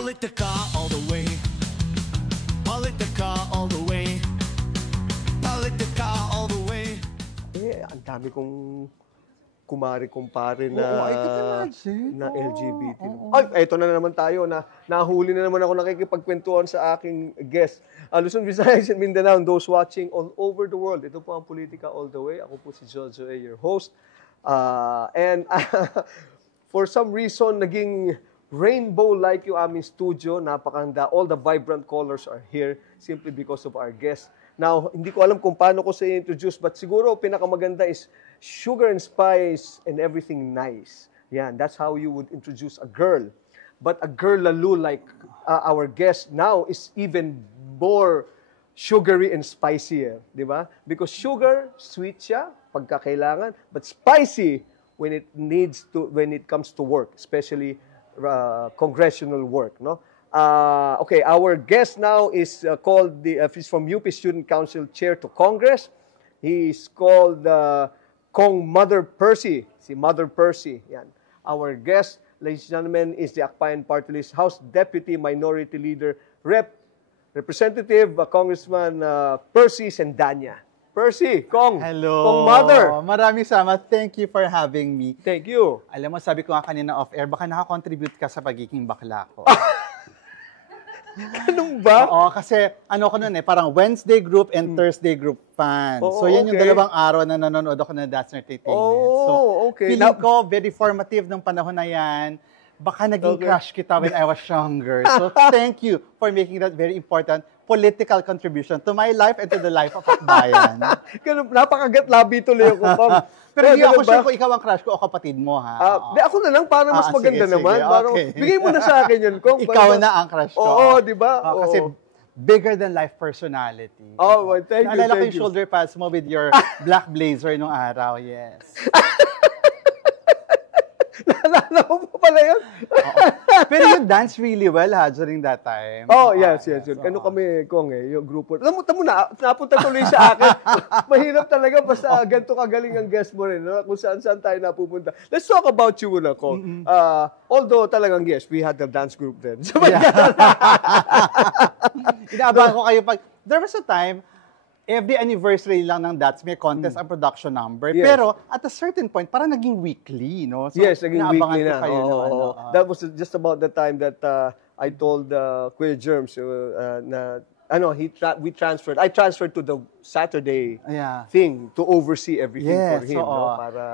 Politica all the way. Politica all the way. Politica all the way. Ang dami kong kumpare na, I can imagine. na LGBT. Ay, eto na naman tayo. Nahuli na naman ako nakikipagkwentuhan sa aking guest. Luzon, Visayas, and Mindanao, and those watching all over the world. Ito po ang Politica All the Way. Ako po si Jojo A., your host. And for some reason, naging rainbow-like yung aming studio. Napakanda. All the vibrant colors are here simply because of our guest. Now, hindi ko alam kung paano ko sa introduce, but siguro pinakamaganda is sugar and spice and everything nice. Yan, that's how you would introduce a girl. But a girl lalo like our guest now is even more sugary and spicier, di ba? Because sugar, sweet siya, pagkakailangan, but spicy when it comes to work, especially congressional work, no? Okay, our guest now is he's from UP Student Council Chair to Congress. He is called Kong Mother Percy. Si Mother Percy. Yan. Our guest, ladies and gentlemen, is the Akbayan Party List House Deputy Minority Leader, Representative Congressman Percy Sendanya. Percy, Kong. Hello. Kong Mother. Maraming salamat. Thank you for having me. Thank you. Alam mo, sabi ko nga kanina off-air, baka nakakontribute ka sa pagiging bakla ko. Ganun ba? Oo, kasi ano ko nun parang Wednesday group and Thursday group fan. Oo, So yan yung okay. dalawang araw na nanonood ako na That's Entertainment. Oh, okay. Feeling ko very formative nung panahon na yan. Baka naging crush kita when I was younger. So thank you for making that very important political contribution to my life and to the life of Akbayan. Ganun, napakagat labi tuloy ako, Kong. Pero hindi ako sure kung ikaw ang crush ko o kapatid mo, ha? Di ako na lang, para mas maganda sige, naman. sige, Parang, okay. bigay mo na sa akin yun, Kong. Ikaw na ang crush ko. Oo, di ba? Kasi bigger than life personality. Oh, well, thank you, Naalala ko thank yung you. shoulder pads mo with your black blazer nung araw, yes. Naalala mo pa pala yun? Pero you dance really well, ha, during that time. Oh, yes. Ano kami, Kong, yung grupo. Alam mo, napunta tuloy sa akin. Mahirap talaga, basta ganito kagaling ang guest mo rin, no? Kung saan tayo napupunta. Let's talk about you muna, Kong. Although talagang, yes, we had the dance group then. So, Inaabangan ko kayo pag... There was a time, every anniversary lang ng That's may contest ang production number. Yes. Pero at a certain point, parang naging weekly, no? So, yes, naging inaabangan weekly ko na. kayo Oo. That was just about the time that I told Kuya Germs na we transferred. I transferred to the Saturday thing to oversee everything for him, no? Para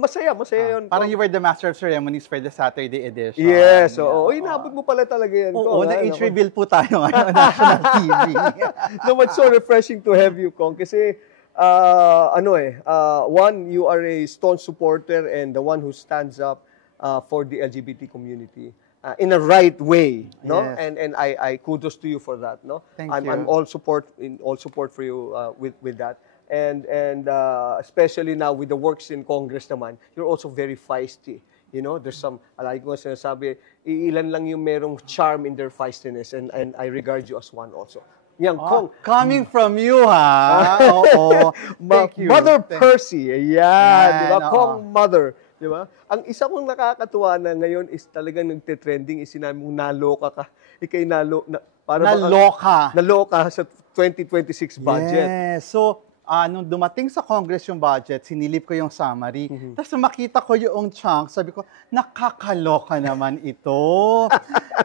masaya yun. Parang you were the master of ceremonies for the Saturday edition. Yes, oo. Inabot mo pala talaga yan. Oo, na-age reveal po tayo ngayon on national TV. No, it's so refreshing to have you, Kong, kasi one, you are a staunch supporter and the one who stands up for the LGBT community. In a right way, no, Yes. and I kudos to you for that, no. Thank you. I'm all support for you with that, and especially now with the works in Congress, naman, you're also very feisty. You know, there's some, like ko sinasabi, ilan lang yung merong charm in their feistiness, and I regard you as one also. Yang Kong, Coming from you, ha? Oo. Thank you. Mother Percy, ayan, di ba? oo. Kong Mother. Di ba? Ang isa kong nakakatuwa na ngayon is talagang nagte-trending is sinabi mong naloka ka. Ikay naloka sa 2026 budget. Yes. So, nung dumating sa Congress yung budget, sinilip ko yung summary. Tapos makita ko yung chunk, sabi ko, nakakaloka naman ito.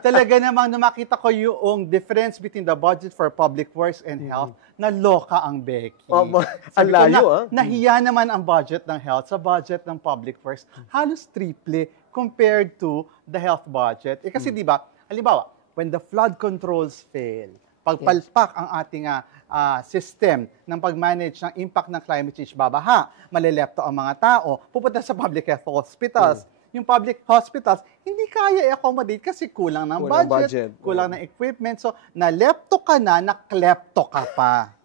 Talaga namang nung makita ko yung difference between the budget for public works and health, naloka ang Becky. Ang layo, nahiya naman ang budget ng health sa budget ng public works. Halos triple compared to the health budget. Kasi di ba, halimbawa, when the flood controls fail, pagpalpak ang ating system ng pag-manage ng impact ng climate change, babaha, malilepto ang mga tao, pupunta sa public health hospitals. Yung public hospitals, hindi kaya i-accommodate kasi kulang ng budget, kulang ng equipment. So, nalepto ka na, naklepto ka pa.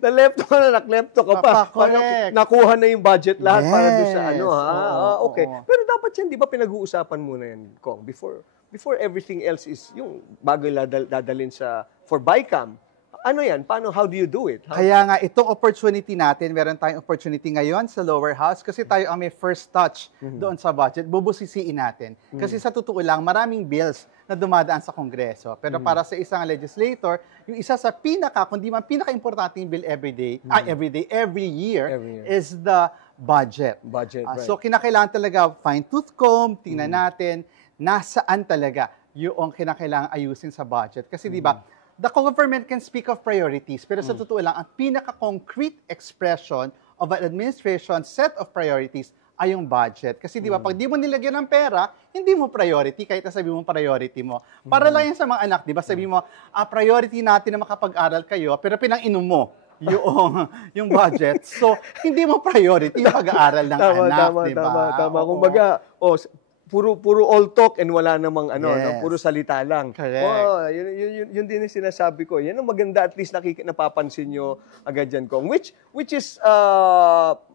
Nalepto ka na, naklepto ka pa. Correct. Nakuha na yung budget lahat para doon sa Yes. Okay. Pero dapat yan, di ba pinag-uusapan muna yan, Kong, before everything else is yung bago dadalhin for BICAM. Ano yan? Paano, how do you do it? Kaya nga, itong opportunity natin, meron tayong opportunity ngayon sa lower house kasi tayo ang may first touch doon sa budget, bubusisiin natin. Kasi sa totoo lang, maraming bills na dumadaan sa Kongreso. Pero para sa isang legislator, yung isa sa kundi man pinaka-importanting bill every year is the budget. Budget, right. So, kinakailangan talaga fine-tooth comb, tingnan natin, nasaan talaga yung kinakailangan ayusin sa budget. Kasi di ba, the government can speak of priorities, pero sa totoo lang, ang pinaka-concrete expression of an administration's set of priorities ay yung budget. Kasi di ba, pag di mo nilagyan ng pera, hindi mo priority, kahit sabi mo priority mo. Para lang yan sa mga anak, di ba? Sabi mo, priority natin na makapag-aral kayo, pero pinang-inom mo yung budget. So, hindi mo priority yung pag-aaral ng anak, di ba? Tama. Kumbaga, puro all talk and wala namang Yes. puro salita lang. Correct. Yun din yung sinasabi ko. Yan ang maganda, at least napapansin nyo agad dyan, Kong. Which is,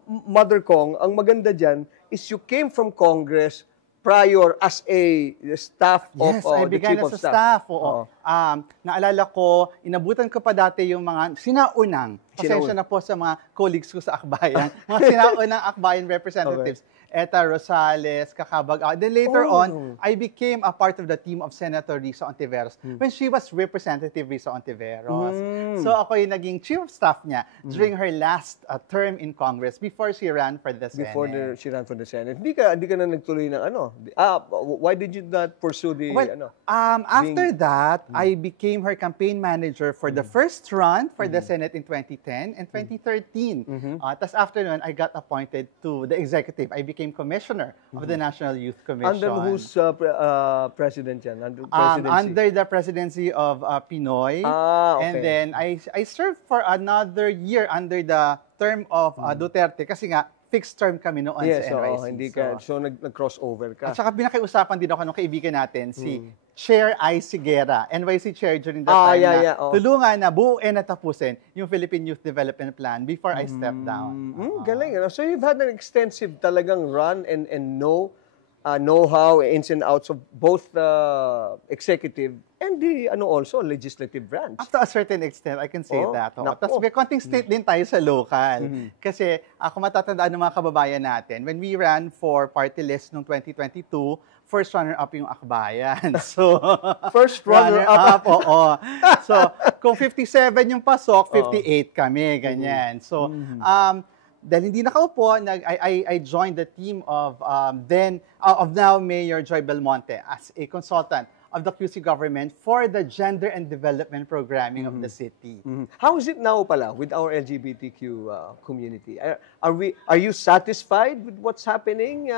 Mother Kong, ang maganda dyan is you came from Congress prior as a staff of I the began Chief of as a Staff. staff. Naalala ko, inabutan ko pa dati yung mga sinaunang. Pasensya na po sa mga colleagues ko sa Akbayan. Mga sinaunang Akbayan representatives. Eta Rosales, Kakabag. Then later on, I became a part of the team of Senator Risa Ontiveros when she was Representative Risa Ontiveros. So ako yung naging chief of staff niya during her last term in Congress before she ran for the Senate. Before she ran for the Senate. Hindi ka na nagtuloy ng why did you not pursue the After that, I became her campaign manager for the first run for the Senate in 2010 and 2013. Tapos after nun, I got appointed to the executive. I became commissioner of the National Youth Commission. Under whose president yan? Under the presidency of Pinoy. Okay. And then I served for another year under the term of Duterte kasi nga fixed term kami noon sa NYC. Hindi ka. So nag-crossover ka. At saka binakiusapan din ako ng kaibigan natin, si Chair I. Sigera, NYC Chair during that time na tulungan na buuin at tapusin yung Philippine Youth Development Plan before I stepped down. Galing. So you've had an extensive talagang run and know-how, ins and outs of both the executive and the also legislative branch. Up to a certain extent, I can say that. Nako. Tapos may konting state din tayo sa local. Kasi ako matatandaan ng mga kababayan natin, when we ran for party list noong 2022, first runner-up yung Akbayan. So, First runner-up. Oo. So, kung 57 yung pasok, 58 kami, ganyan. So, dahil hindi nakaupo, I joined the team of now Mayor Joy Belmonte as a consultant of the QC government for the gender and development programming of the city. How is it now pala with our LGBTQ community? Are you satisfied with what's happening?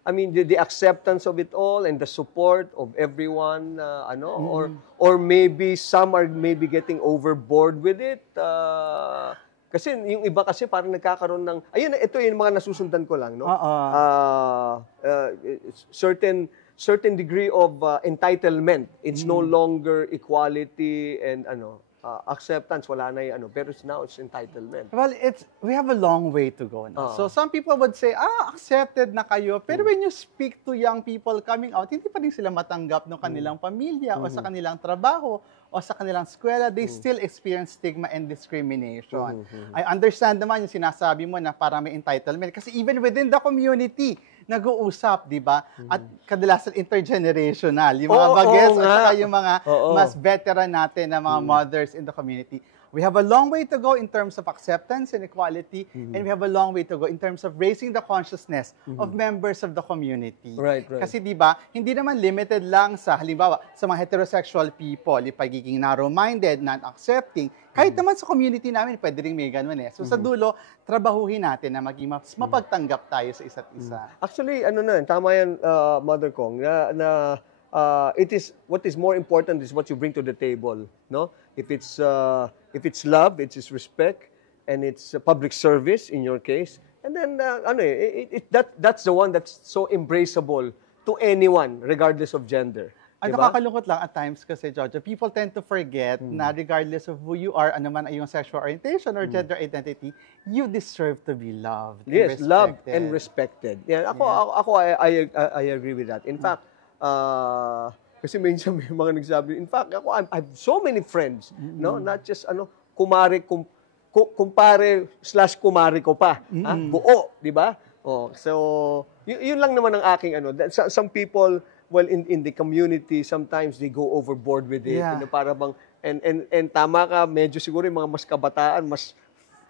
I mean, the acceptance of it all and the support of everyone, or maybe some are maybe getting overboard with it. Kasi yung iba kasi parang nagkakaroon ng, ito yung mga nasusundan ko lang, no? Certain degree of entitlement. It's no longer equality and acceptance, wala na yung pero now it's entitlement. Well, we have a long way to go. No? So some people would say, accepted na kayo. Pero when you speak to young people coming out, hindi pa rin sila matanggap ng kanilang pamilya o sa kanilang trabaho o sa kanilang eskwela. They still experience stigma and discrimination. I understand naman yung sinasabi mo na parang may entitlement. Kasi even within the community, nag-uusap, di ba? At kadalasan intergenerational. Yung mga bagets at saka yung mga mas veteran natin na mga mothers in the community. We have a long way to go in terms of acceptance and equality, and we have a long way to go in terms of raising the consciousness of members of the community. Right. Kasi di ba, hindi naman limited lang sa, halimbawa, sa mga heterosexual people, yung pagiging narrow-minded, not-accepting. Kahit naman sa community namin, pwede rin may ganun eh. So sa dulo, trabahuhin natin na maging mas mapagtanggap tayo sa isa't isa. Actually, tama yan, Mother Kong, it is what is more important is what you bring to the table, no? If it's love, it's respect, and it's public service in your case, and then that's the one that's so embraceable to anyone regardless of gender. Ang nakakalungkot lang at times kasi, Jojo, people tend to forget na regardless of who you are, ano man ay yung sexual orientation or gender identity, you deserve to be loved and respected. Loved and respected. Yeah, I agree with that. In fact, Kasi minsan may mga nagsabi, in fact, ako, I have so many friends, no? Not just, kumpare/kumare ko pa. Buo, di ba? So, yun lang naman ang aking Some people, well, in the community, sometimes they go overboard with it. Yeah. Para bang, and tama ka, medyo siguro yung mga mas kabataan, mas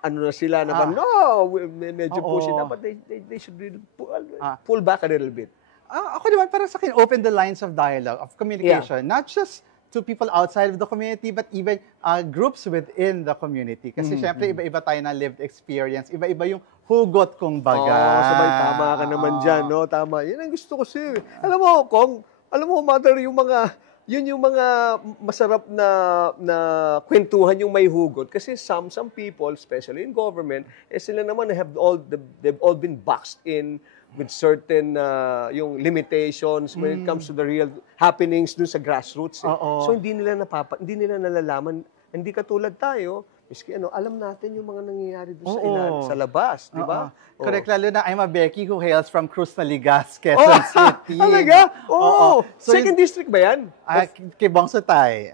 na sila na no, medyo pushy na, but they should really pull back a little bit. Ako naman, para sa akin, open the lines of dialogue, of communication. Not just to people outside of the community, but even groups within the community. Kasi syempre, iba-iba tayo na lived experience. Iba-iba yung hugot kong baga. Sabay, tama ka naman dyan, no? Tama. Yan ang gusto ko sir. Alam mo, Mother, yung mga masarap na kwentuhan yung may hugot. Kasi some people, especially in government, sila naman they've all been boxed in with certain yung limitations when it comes to the real happenings dun sa grassroots. So hindi nila nalalaman, hindi katulad tayo, miski alam natin yung mga nangyayari dun sa labas, di ba? Correct, lalo na I'm a Becky who hails from Cruz Naligas, Quezon City. Talaga? So, second district ba yan? Kay Bong Sutay.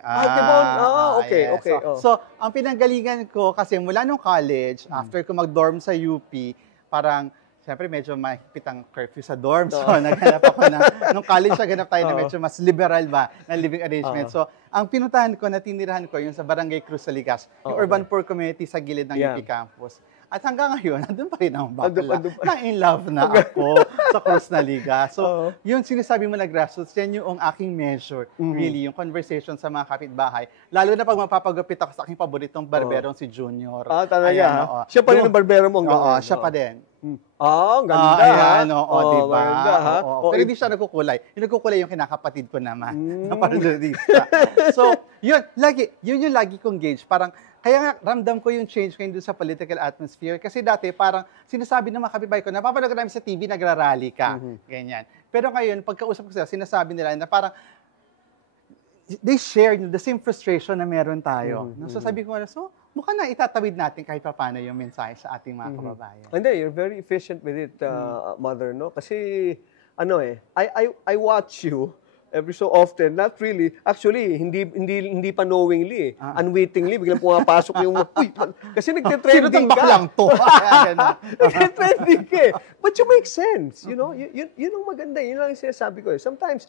Okay. So, ang pinanggalingan ko, kasi mula nung college, after ko mag-dorm sa UP, parang, siyempre, medyo mahigpit ang curfew sa dorm. So, naghanap ako nung college, naghanap tayo na medyo mas liberal ba na living arrangement. So, ang pinuntahan ko, natinirahan ko, yung sa Barangay Cruz Naligas, yung urban poor community sa gilid ng UP campus. At hanggang ngayon, nandun pa rin ang bakla. Na-in love na ako sa Cruz Naligas. So, yun sinasabi mo na grassroots, yan yung aking measure. Really, yung conversation sa mga kapitbahay. Lalo na pag mapapagupit ako sa aking paboritong barberong si Junior. Talaga. Siya pa rin ang barbero mo. Siya pa din. Ang ganda. Ayan, diba? Maganda, ha? Pero hindi siya nagkukulay. Yung nagkukulay yung kinakapatid ko naman. Na paradista. So, yun yung lagi kong gauge. Parang, kaya nga, ramdam ko yung change ngayon doon sa political atmosphere. Kasi dati, parang sinasabi ng mga kapitbahay ko, napapanood ko namin sa TV, nagrarally ka. Ganyan. Pero ngayon, pagkausap ko sila, sinasabi nila na parang, they shared the same frustration na meron tayo. So sabi ko, so, mukhang na itatawid natin kahit paano yung mensahe sa ating mga kababayan. Hindi, you're very efficient with it, Mother, no? Kasi, I watch you every so often, not really, actually, hindi pa knowingly, unwittingly, biglang pumapasok yung, kasi nagte-trending ka. lang to? Nagte-trending ka eh. But you make sense, you know? Yun ang maganda, yun lang yung sinasabi ko eh. Sometimes,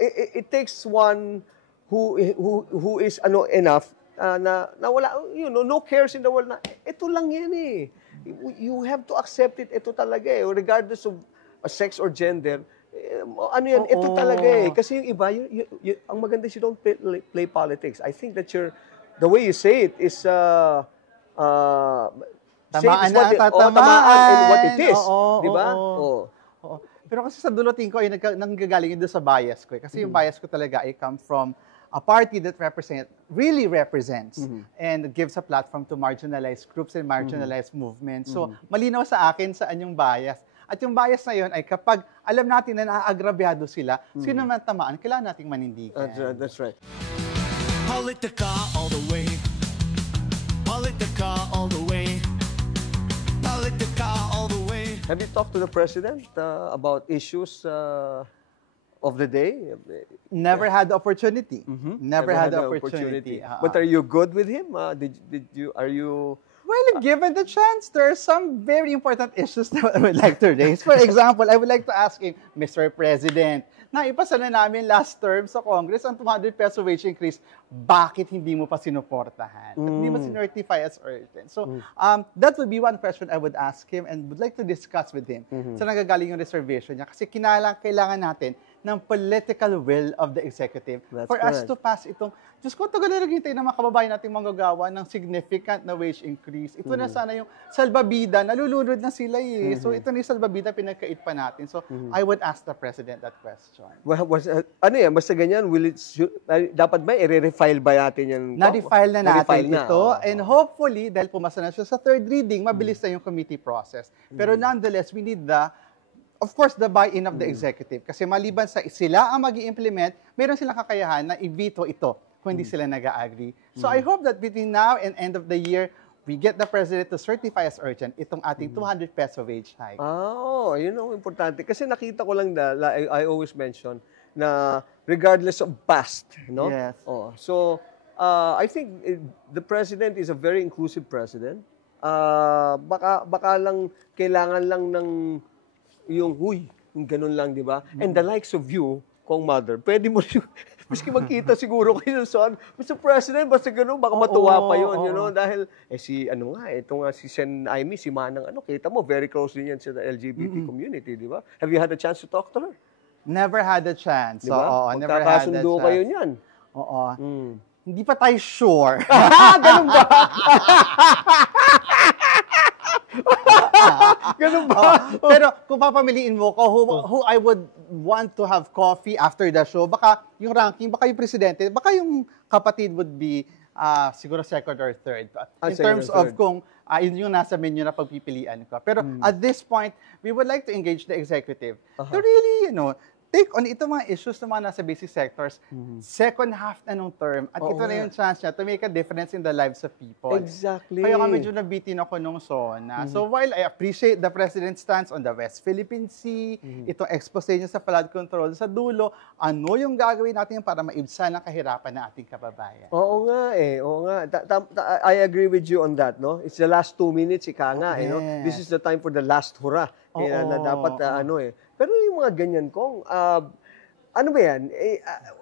it takes one who is enough na wala, no cares in the world na, ito lang yan eh. You have to accept it, ito talaga eh. Regardless of sex or gender, ito talaga eh. Kasi yung iba, ang maganda is you don't play politics. I think that the way you say it is, tamaan and what it is. Di ba? Pero kasi sa dulotin ko, ay nanggagaling doon sa bias ko. Kasi yung bias ko talaga, I come from a party that really represents and gives a platform to marginalized groups and marginalized movements. So, malinaw sa akin saan yung bias. At yung bias na yun ay kapag alam natin na naaagrabyado sila, sino man tamaan, kailangan nating manindigan. That's right. Politica all the way. Politica all the way. Politica all the way. Have you talked to the President about issues of the day? Never had the opportunity. Never had the opportunity. But are you good with him? Are you... Well, given the chance, there are some very important issues that I would like to raise. For example, I would like to ask him, Mr. President, naipasa na namin last term sa Congress ang 200 peso wage increase. Bakit hindi mo pa sinuportahan? Hindi mo sinertify as urgent? So, that would be one question I would ask him and would like to discuss with him. Saan nagagaling yung reservation niya? Kasi kailangan natin ng political will of the executive for us to pass itong, Diyos ko, tagal na naghintay ng mga kababayan nating manggagawa ng significant na wage increase. Ito na sana yung salbabida, nalulunod na sila eh. So ito na yung salbabida, pinagkait pa natin. So I would ask the President that question. Well, basta ganyan, dapat ba i-refile ba natin yan? Na-refile na natin ito. And hopefully, dahil pumasa na siya sa third reading, mabilis na yung committee process. Pero nonetheless, we need of course, the buy-in of the executive. Kasi maliban sa sila ang mag-i-implement, meron silang kakayahan na i-veto ito kung hindi sila nag-agree. So I hope that between now and end of the year, we get the President to certify as urgent itong ating 200 peso wage hike. Yun ang importante. Kasi nakita ko lang I always mention, na regardless of past, no? Yes. So, I think the president is a very inclusive president. Baka lang, kailangan lang ng yung ganun lang, di ba? And the likes of you, Kong Mother, pwede mo maski magkita siguro kayo sa Mr. President, basta ganun, baka matuwa pa yun, you know? Dahil, ito nga, si Sen Aimee, si Manang, kita mo, very close din yan sa LGBT community, di ba? Have you had a chance to talk to her? Never had a chance. Di ba? Never had a chance. Magkakasundo kayo niyan. Oo. Hindi pa tayo sure. Ganun ba? Ganun ba? Pero kung papamiliin mo ko, who I would want to have coffee after the show, baka yung ranking, baka yung presidente, baka yung kapatid would be siguro second or third. In terms of kung yun yung nasa menu na pagpipilian ko. Pero at this point, we would like to engage the executive to really, take on itong mga issues ng mga nasa basic sectors, second half na nung term, at ito na yung chance niya to make a difference in the lives of people. Exactly. Kaya nga medyo nabitin ako nung SONA. So while I appreciate the President's stance on the West Philippine Sea, itong expose niya sa flood control sa dulo, ano yung gagawin natin para maibsan ang kahirapan ng ating kababayan? Oo nga. I agree with you on that, no? It's the last 2 minutes, ika nga, no? This is the time for the last hurrah. Kaya na dapat, Pero yung mga ganyan kong, ano ba yan?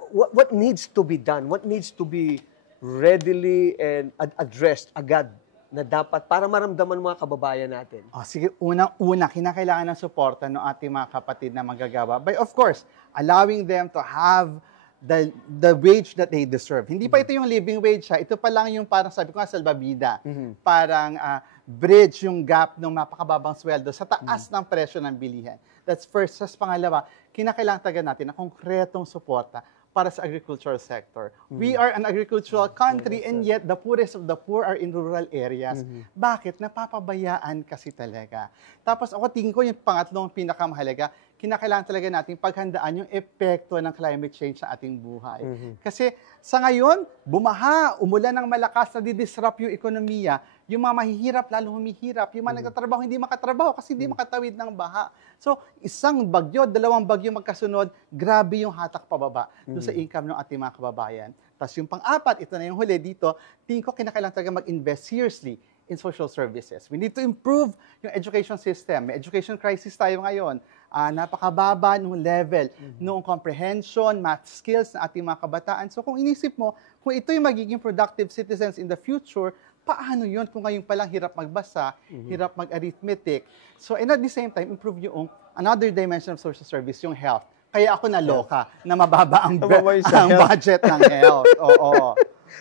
What needs to be done? What needs to be readily and addressed agad na dapat para maramdaman mga kababayan natin? Sige, unang-una, kinakailangan ng suporta ng ating mga kapatid na magagawa. By, of course, allowing them to have the wage that they deserve. Hindi pa ito yung living wage, ito pa lang yung parang sabi ko nga, salbabida. Parang bridge yung gap ng mapakababang sweldo sa taas ng presyo ng bilihan. That's first. Sa pangalawa, kinakailangan taga natin ng konkretong suporta para sa agricultural sector. We are an agricultural country and yet the poorest of the poor are in rural areas. Bakit? Napapabayaan kasi talaga. Tapos ako tingin ko yung pangatlong pinakamahalaga, kinakailangan talaga natin paghandaan yung epekto ng climate change sa ating buhay. Kasi sa ngayon, bumaha, umulan ng malakas na didisrupt yung ekonomiya, yung mga mahihirap lalo humihirap, yung mga nagtatrabaho hindi makatrabaho kasi hindi makatawid ng baha. So, isang bagyo, 2 bagyo magkasunod, grabe yung hatak pababa doon sa income ng ating mga kababayan. Tapos yung pang-apat, ito na yung huli dito, tingin ko kinakailangan talaga mag-invest seriously in social services. We need to improve yung education system. May education crisis tayo ngayon. Napakababa nung level, nung comprehension, math skills ng ating mga kabataan. So kung inisip mo, kung ito yung magiging productive citizens in the future, paano yun kung ngayon palang hirap magbasa, hirap mag-arithmetic? So and at the same time, improve yung another dimension of social service, yung health. Kaya ako naloka na mababa ang budget ng health.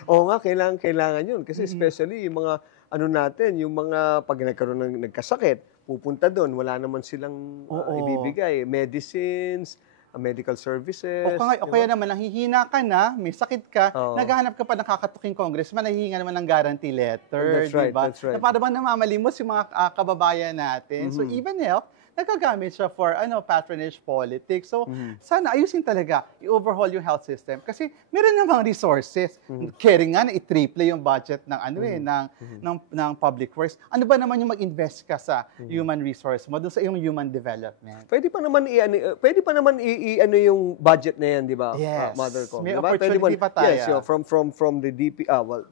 Oo nga, kailangan yun. Kasi especially yung mga yung mga pag nagkaroon ng nagkasakit, pupunta doon, wala naman silang ibibigay. Medicines, medical services. O kaya naman, nanghihina ka na, may sakit ka, naghahanap ka pa ng kakatuking congressman, nahihinga naman ng guarantee letter. That's right, that's right. Na para bang namamalimos yung mga kababayan natin. So even health, nagagamit siya for patronage politics. So, sana ayusin talaga, i-overhaul yung health system. Kasi meron namang resources. Caring nga na i-triple yung budget ng ng public works. Ano ba naman yung mag-invest ka sa human resource mo, doon sa iyong human development? Pwede pa naman yung budget na yan, di ba? Yes. Mother ko. May diba? opportunity pa tayo. Yes, from the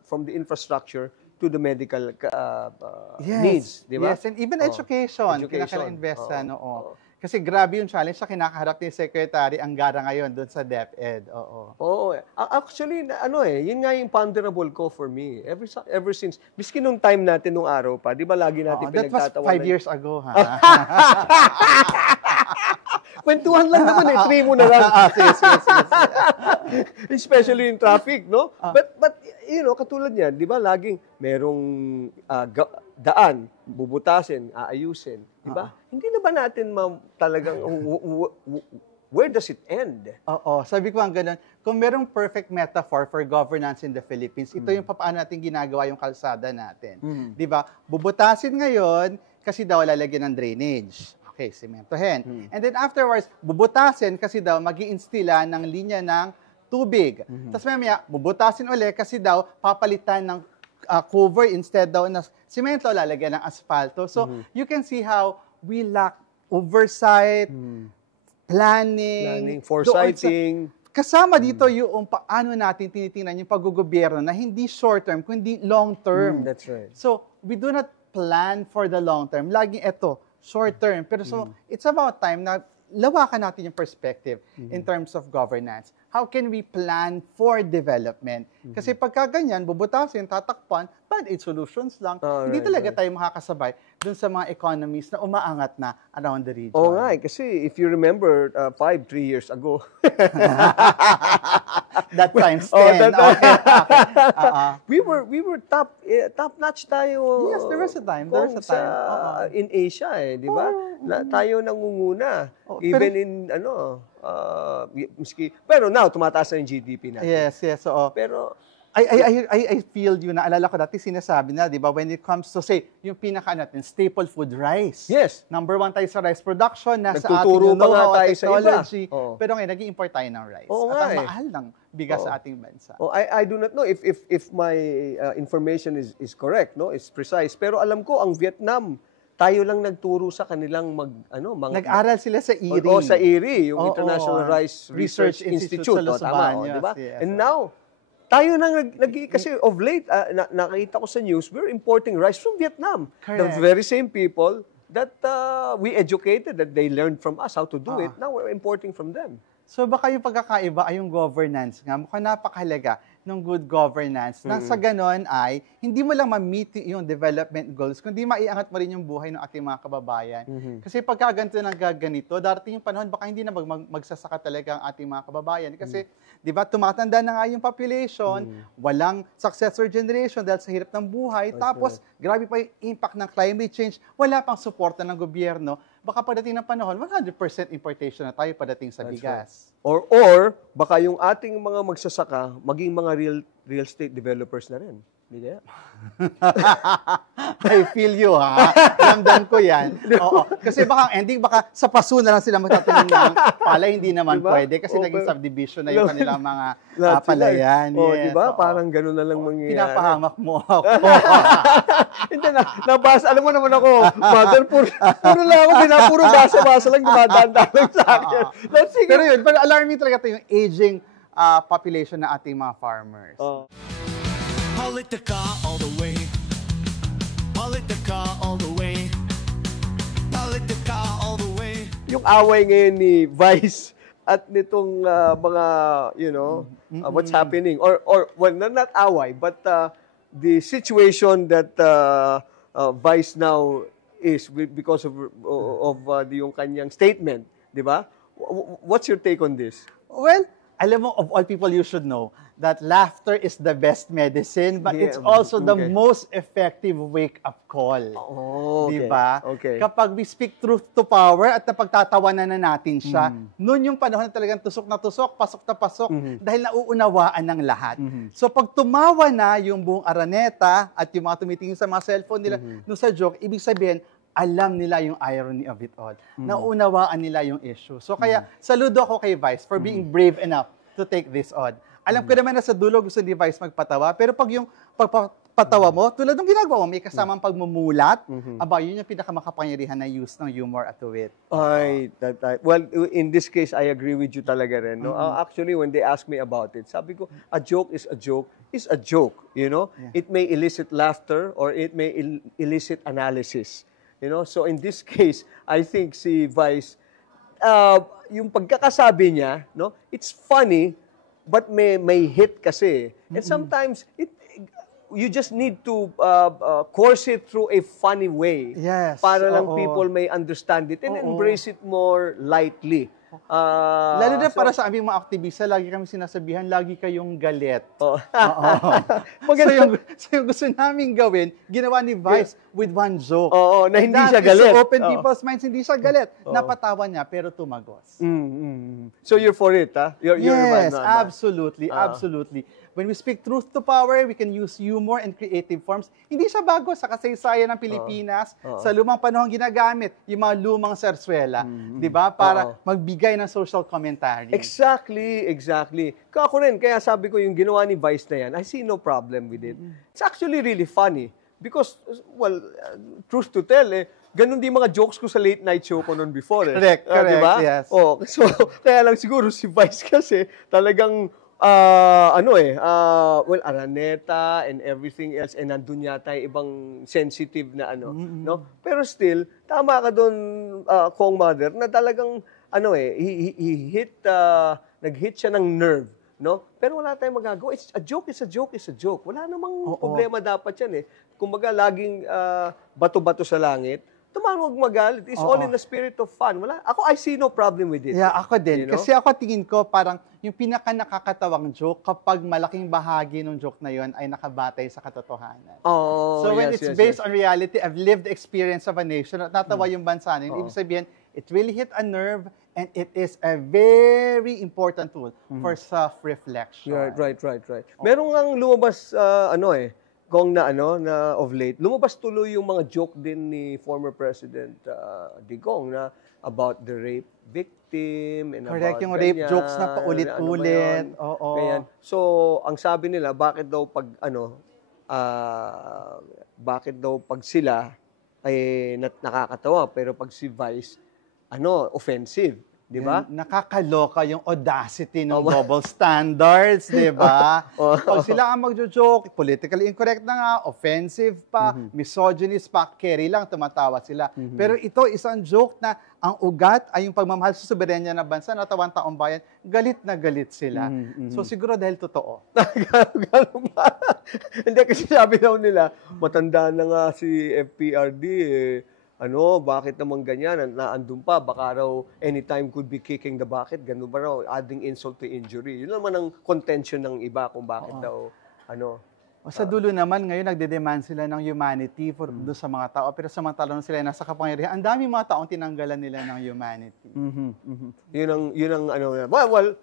from the infrastructure to the medical needs, di ba? Yes, and even education. Kinakailangan investan, Kasi grabe yung challenge sa kinakaharap ni Secretary Angara ngayon doon sa DepEd. Actually, yun nga yung ponderable ko for me. Ever since, miskin nung time natin nung araw pa, di ba lagi natin pinagtatawanan? That was 5 years ago, ha? Kwentuhan lang naman 3 mo na lang. Sige. Especially in traffic, no? But katulad niyan, di ba, laging merong daan, bubutasin, aayusin, di ba? Hindi na ba natin talagang, where does it end? Sabi ko ang ganun, kung merong perfect metaphor for governance in the Philippines, ito yung paano natin ginagawa yung kalsada natin. Di ba? Bubutasin ngayon, kasi daw lalagyan ng drainage. Okay, sementohin. And then afterwards, bubutasin kasi daw mag-i-instilla ng linya ng tubig. Tapos mamaya, bubutasin ulit kasi daw papalitan ng cover instead daw na semento, lalagyan ng asfalto. So, you can see how we lack oversight, planning, foresighting. Kasama dito yung paano natin tinitingnan yung paggugobyerno na hindi short-term, kundi long-term. That's right. So, we do not plan for the long-term. Laging ito, short-term. Pero it's about time na lawakan natin yung perspective in terms of governance. How can we plan for development? Kasi pagka ganyan, bubutasin, tatakpan, band-aid solutions lang. Hindi talaga tayo makakasabay dun sa mga economies na umaangat na around the region. Oo nga, kasi if you remember, 3 years ago, That times 10. we were top notch tayo. Yes, there was a time. There was a time. In Asia di ba? Tayo nangunguna. Even in miski, pero now tumataas na yung GDP natin. Yes, oo. Pero I feel you, naalala ko dati sinasabi na, di ba, when it comes to, say, yung pinaka natin, staple food, rice. Yes. Number 1 tayo sa rice production, nasa Nagtuturo ating pa nga know-how tayo at sa iba. technology. Oo. Pero ngayon, nag-i-import tayo ng rice. Oo At nga ang mahal ng bigas sa ating bansa. I do not know if my information is correct, no? It's precise. Pero alam ko ang Vietnam, tayo lang nagturo sa kanilang Nag-aral sila sa IRI. Sa IRI, yung Oo, International Rice Research Institute. sa Los Tama, Baños, di ba? yes. And now, tayo nang kasi of late, nakita ko sa news, we're importing rice from Vietnam. Correct. The very same people that we educated, that they learned from us how to do it, now we're importing from them. So baka yung pagkakaiba ay yung governance nga. Mukhang napakahalaga ng good governance. Na sa ganon ay, hindi mo lang ma-meet yung development goals, kundi maiangat mo rin yung buhay ng ating mga kababayan. Kasi pagka ganito ng gaganito, darating yung panahon, baka hindi na magsasaka talaga ang ating mga kababayan. Kasi, di ba, tumatanda na nga yung population, walang successor generation dahil sa hirap ng buhay, tapos, grabe pa yung impact ng climate change, wala pang suporta ng gobyerno, baka pagdating ng panahon, 100% importation na tayo padating sa bigas. Or baka yung ating mga magsasaka maging mga real estate developers na rin. Hindi kaya? I feel you, ha? Ramdam ko yan. Oo. Kasi baka ending, baka sa paso na lang sila magtatanim ng palay, hindi naman diba? pwede kasi naging subdivision na yung kanilang mga palayan. Yes, diba? Parang gano'n na lang mangyayari. Pinapahamak mo ako. Hindi na, nabasa, alam mo naman ako, mother, puro lang ako, puro basa-basa lang, dumadaan lang sa akin. Pero yun, pero alarming talaga ito yung aging population na ating mga farmers. Politica all the way. Politica all the way. Politica all the way. Yung away ngayon ni Vice at nitong mga, what's happening, or well, not away, but the situation that Vice now is because of yung kanyang statement, di ba? What's your take on this? Well, alam mo, of all people, you should know that laughter is the best medicine, but it's also the most effective wake-up call. Okay. Diba? Okay. Kapag we speak truth to power at napagtatawanan na natin siya, noon yung panahon na talagang tusok na tusok, pasok na pasok, dahil nauunawaan ng lahat. So pag tumawa na yung buong Araneta at yung mga tumitingin sa mga cellphone nila no sa joke, ibig sabihin, alam nila yung irony of it all. Naunawaan nila yung issue. So kaya, saludo ako kay Vice for being brave enough to take this on. Alam ko naman na sa dulo gusto ni Vice magpatawa, pero pag yung pagpatawa mo, tulad ng ginagawa mo, may kasamang pagmumulat, yun yung pinakamakapangyarihan na use ng humor at wit. Well, in this case, I agree with you talaga rin. No? Actually, when they ask me about it, sabi ko, a joke is a joke, you know? Yeah. It may elicit laughter or it may elicit analysis. You know? So in this case, I think si Vice, yung pagkakasabi niya, no, it's funny, but may hit kasi. And sometimes you just need to course it through a funny way. Yes. Para lang people may understand it and embrace it more lightly. Lalo na para sa aming mga aktivista, lagi kami sinasabihan, lagi kayong galit. So yung gusto namin gawin, ginawa ni Vice with one joke. Na hindi siya galit. To open people's minds, hindi siya galit. Napatawa niya, pero tumagos. So you're for it, ha? Yes, absolutely, absolutely. When we speak truth to power, we can use humor and creative forms. Hindi siya bago sa kasaysayan ng Pilipinas. Sa lumang panahon ginagamit, yung mga lumang sarswela. Di ba? Para magbigay ng social commentary. Exactly. Ako rin, kaya sabi ko yung ginawa ni Vice na yan, I see no problem with it. It's actually really funny. Because, well, truth to tell, ganun din mga jokes ko sa late night show ko noon before. Correct, correct, diba? yes. Oh, so, kaya lang siguro si Vice kasi talagang, well, Araneta and everything else, and nandun yata yung ibang sensitive na no? Pero still, tama ka doon, Kong Mother, na talagang, nag-hit siya ng nerve, no? Pero wala tayong magagawa. It's a joke, it's a joke, it's a joke. Wala namang problema dapat yan, eh. Kumbaga, laging bato-bato sa langit. Tumawag magalit. It's all in the spirit of fun. I see no problem with it. Yeah, ako din. You know? Kasi ako tingin ko parang yung pinaka-nakakatawang joke kapag malaking bahagi ng joke na yon ay nakabatay sa katotohanan. Oh, So when yes, it's yes, based yes. on reality, I've lived experience of a nation at natawa yung bansa na yun, ibig sabihin, it really hit a nerve and it is a very important tool for self-reflection. Right. Meron ngang lumabas, Kong na of late, lumabas tuloy yung mga joke din ni former President Digong na about the rape victim and Correct, about yung rape ganyan, jokes na paulit-ulit. Oo. Ganyan. So, ang sabi nila, bakit daw pag sila ay nakakatawa, pero pag si Vice, offensive. Di ba? Nakakaloka yung audacity ng double standards, di ba? Pag sila ang magjo-joke, politically incorrect na nga, offensive pa, misogynist pa, carry lang, tumatawa sila. Pero ito, isang joke na ang ugat ay yung pagmamahal sa soberenya ng bansa, natawang taong bayan, galit na galit sila. So siguro dahil totoo. Ganun ba? Hindi, kasi sabi daw nila, matanda na nga si FPRD, bakit naman ganyan? Naandun pa, baka raw anytime could be kicking the bucket. Ganun ba raw? Adding insult to injury. Yun naman ang contention ng iba kung bakit daw, Sa dulo naman, ngayon nagde-demand sila ng humanity doon sa mga tao. Pero samantalang sila nasa kapangyarihan, ang dami mga taong tinanggalan nila ng humanity. Yun ang well,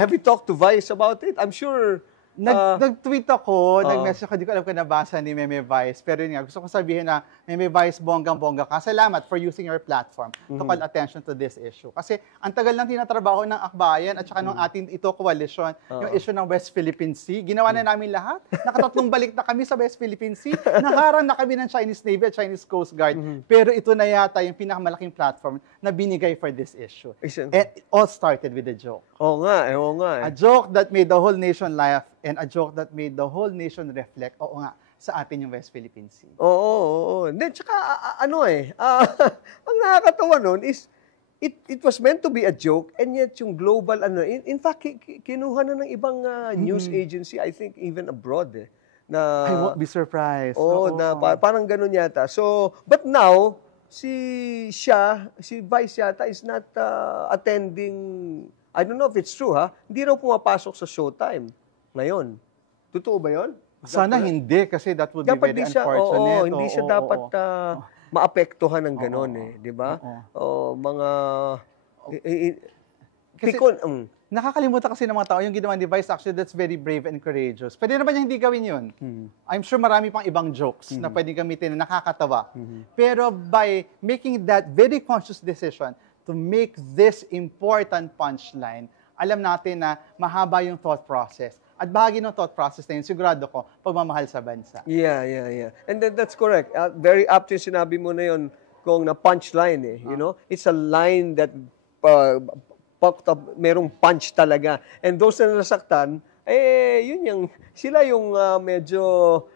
have you talked to Vice about it? I'm sure Nag-tweet ako, nag-message ako, di ko alam kung nabasa ni Meme Vice. Pero yun nga, gusto ko sabihin na, Meme Vice, bonggang-bongga ka. Salamat for using your platform to call attention to this issue. Kasi ang tagal lang tinatrabaho ng akbayan at saka nung ating coalition, yung issue ng West Philippine Sea. Ginawa na namin lahat. Nakatatlong balik na kami sa West Philippine Sea. Naharang na kami ng Chinese Navy at Chinese Coast Guard. Pero ito na yata yung pinakamalaking platform na binigay for this issue. And it all started with a joke. Oo nga eh. A joke that made the whole nation laugh and a joke that made the whole nation reflect. Oo nga, sa atin yung West Philippine Sea. Oo. Then, tsaka, ang nakakatawa nun is, it was meant to be a joke, and yet yung global, in fact, kinuha na ng ibang news agency, I think even abroad, na, I won't be surprised. Parang ganun yata. So, but now, si Vice yata is not attending, I don't know if it's true, hindi raw pumapasok sa Showtime ngayon. Totoo ba yun? Sana hindi, kasi that would be very unfortunate. Hindi siya dapat maapektuhan ng gano'n di ba? Nakakalimutan kasi ng mga tao, yung ginawa ni Vice, actually, that's very brave and courageous. Pwede naman niya hindi gawin yun. I'm sure marami pang ibang jokes na pwedeng gamitin na nakakatawa. Pero by making that very conscious decision to make this important punchline, alam natin na mahaba yung thought process. At bahagi ng thought process na yun, sigurado ko, pagmamahal sa bansa. Yeah. And that's correct. Very apt yung sinabi mo na yun, kung na punchline you know? It's a line that merong punch talaga. And those na nasaktan, sila yung medyo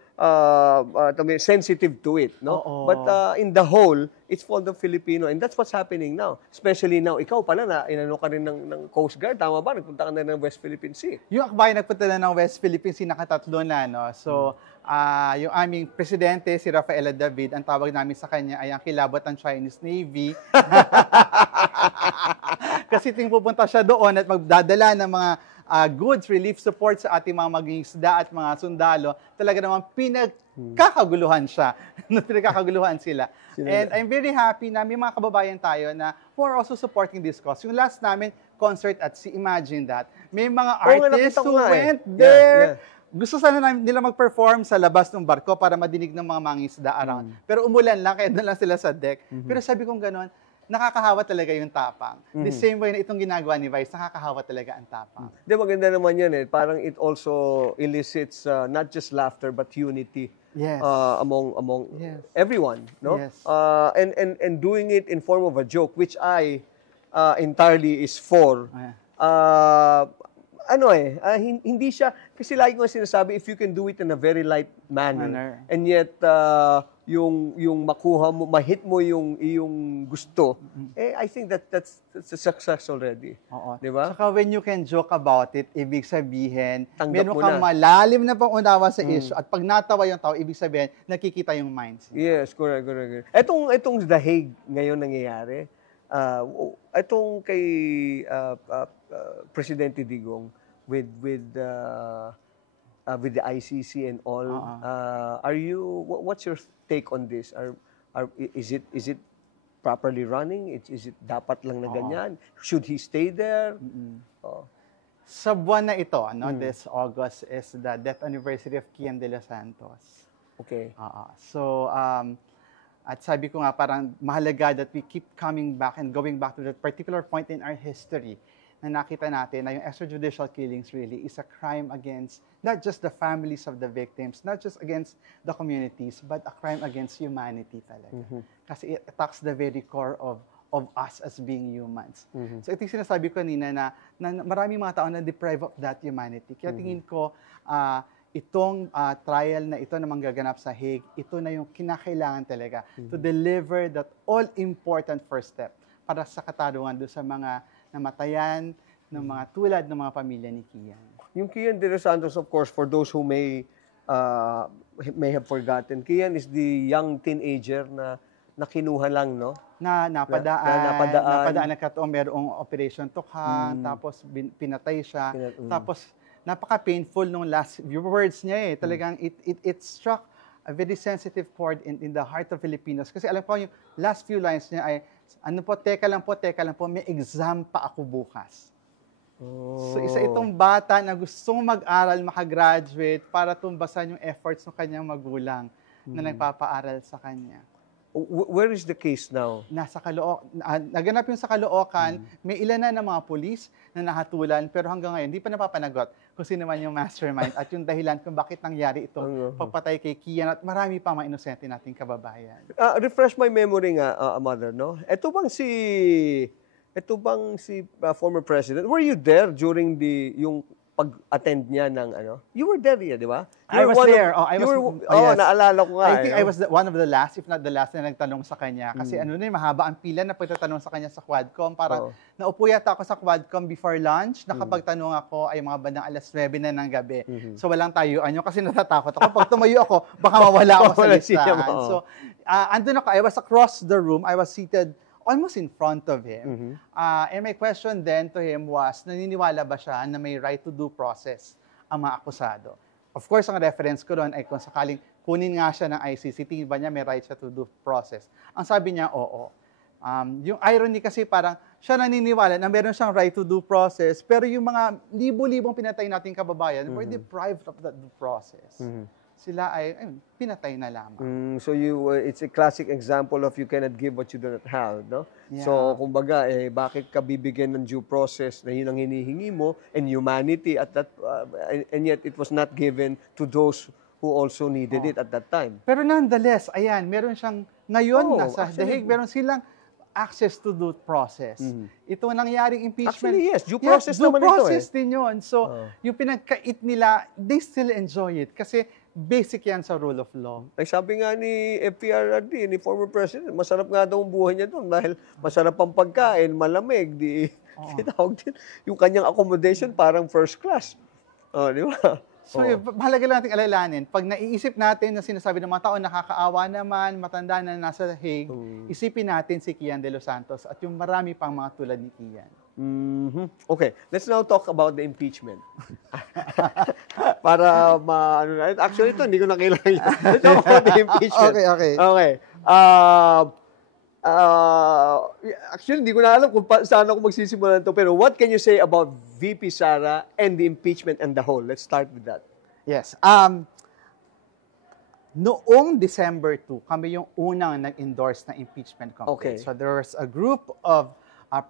sensitive to it, no? But in the whole, it's for the Filipino, and that's what's happening now. Especially now, ikaw pala na inano ka rin ng Coast Guard, tama ba? Nagpunta ka na ng West Philippine Sea. Yung akbayan nagpunta na ng West Philippine Sea, nakatatlo na, no? So, yung aming presidente, si Rafaela David, ang tawag namin sa kanya ay ang kilabot ng Chinese Navy. Kasi pupunta siya doon at magdadala ng mga goods, relief support sa ating mga mag-iisda at mga sundalo, talaga naman pinagkakaguluhan siya. Pinagkakaguluhan sila. And I'm very happy na may mga kababayan tayo na who are also supporting this cause. Yung last namin, concert at Sea, imagine that. May mga artists who went there. Gusto sana nila mag-perform sa labas ng barko para madinig ng mga mangingisda around. Pero umulan lang, kaya doon lang sila sa deck. Pero sabi kong gano'n, nakakahawa talaga yung tapang. The same way na itong ginagawa ni Vice, nakakahawa talaga ang tapang. Maganda naman yan Parang it also elicits not just laughter but unity Yes. among Yes. everyone, no? Yes. And doing it in form of a joke, which I entirely is for. Hindi siya, kasi lagi ko sinasabi, if you can do it in a very light manner. And yet, yung makuha mo, mahit mo yung iyong gusto, I think that's a success already. Oo. Diba? Saka when you can joke about it, ibig sabihin, Tanggap meron mo kang na. malalim na pangunawa sa issue. At pag natawa yung tao, ibig sabihin, nakikita yung minds. Yes, correct. Etong The Hague ngayon nangyayari, etong kay Presidente Digong with the ICC and all, what's your take on this? Is it properly running? Is it dapat lang na ganyan? Should he stay there? Sa buwan na ito, this August is the death anniversary of Kian de los Santos. Okay. So, at sabi ko nga, parang mahalaga that we keep coming back and going back to that particular point in our history na nakita natin na yung extrajudicial killings really is a crime against not just the families of the victims, not just against the communities, but a crime against humanity talaga. Kasi it attacks the very core of us as being humans. So ito yung sinasabi ko kanina na maraming mga tao na deprive of that humanity. Kaya tingin ko, itong trial na ito na manggaganap sa Hague, ito na yung kinakailangan talaga to deliver that all-important first step para sa katarungan doon sa mga namatayan ng mga tulad ng mga pamilya ni Kian. Yung Kian de los Santos, of course, for those who may have forgotten, Kian is the young teenager na kinuha lang, no? Napadaan nagkataon merong Operation Tukhang, tapos pinatay siya. Tapos napaka-painful nung last few words niya eh. Talagang it struck a very sensitive chord in the heart of Filipinos. Kasi alam ko yung last few lines niya ay, teka lang po, may exam pa ako bukas. So isa itong bata na gustong mag-aral, makagraduate para tumbasan yung efforts ng kanyang magulang na nagpapaaral sa kanya. Where is the case now? Naganap yung sa Caloocan, may ilan na ng mga pulis na nahatulan, pero hanggang ngayon, hindi pa napapanagot kung sino man yung mastermind at yung dahilan kung bakit nangyari itong pagpatay kay Kian at marami pa mga inosente nating kababayan. Refresh my memory nga, Mother, no? Ito bang si former president, were you there during yung pag-attend niya ng ano? You were there, di ba? I was there. Yes. Naalala ko nga. I think I was one of the last, if not the last, na nagtanong sa kanya. Kasi mahaba ang pila na pagtatanong sa kanya sa Quadcom. Parang naupo yata ako sa Quadcom before lunch. Nakapagtanong ako ay mga bandang alas 9 na ng gabi. So walang tayuan yun kasi natatakot ako. Pag tumayo ako, baka mawala ako sa listahan. So andun ako. I was across the room. I was seated almost in front of him. And my question then to him was, naniniwala ba siya na may right to due process ang mga akusado? Of course, ang reference ko doon ay kung sakaling kunin nga siya ng ICC, tingin ba niya may right siya to due process? Ang sabi niya, oo. Yung irony kasi parang siya naniniwala na meron siyang right to due process, pero yung mga libo-libong pinatay nating kababayan were deprived of that due process. Sila ay pinatay na lamang. So it's a classic example of you cannot give what you do not have, no? Yeah. So kumbaga bakit ka bibigyan ng due process na yun ang hinihingi mo and humanity at that and yet it was not given to those who also needed it at that time. Pero nonetheless, ayan, meron siyang ngayon nasa The Hague, meron silang access to due process. Ito nangyaring impeachment. Actually, yes. Due process due naman process ito eh. din yun. So, yung pinagkait nila, they still enjoy it. Kasi basic yan sa rule of law. Like sabi nga ni FPRRD, ni former president, masarap nga daw ang buhay niya doon dahil masarap ang pagkain, malamig, tawag din. Yung kanyang accommodation parang first class. Di ba? So, mahalaga lang natin alalahanin. Pag naiisip natin na sinasabi ng mga tao, nakakaawa naman, matanda na nasa Hague, isipin natin si Kian de los Santos at yung marami pang mga tulad ni Kian. Okay, let's now talk about the impeachment. Para actually ito, hindi ko na kailangan. Let's talk about the impeachment. Okay. Actually, hindi ko na alam kung saan ako magsisimula nito, pero what can you say about VP Sara and the impeachment and the whole? Let's start with that. Yes. Noong December 2, kami yung unang nag-endorse na impeachment complaint. Okay. So there was a group of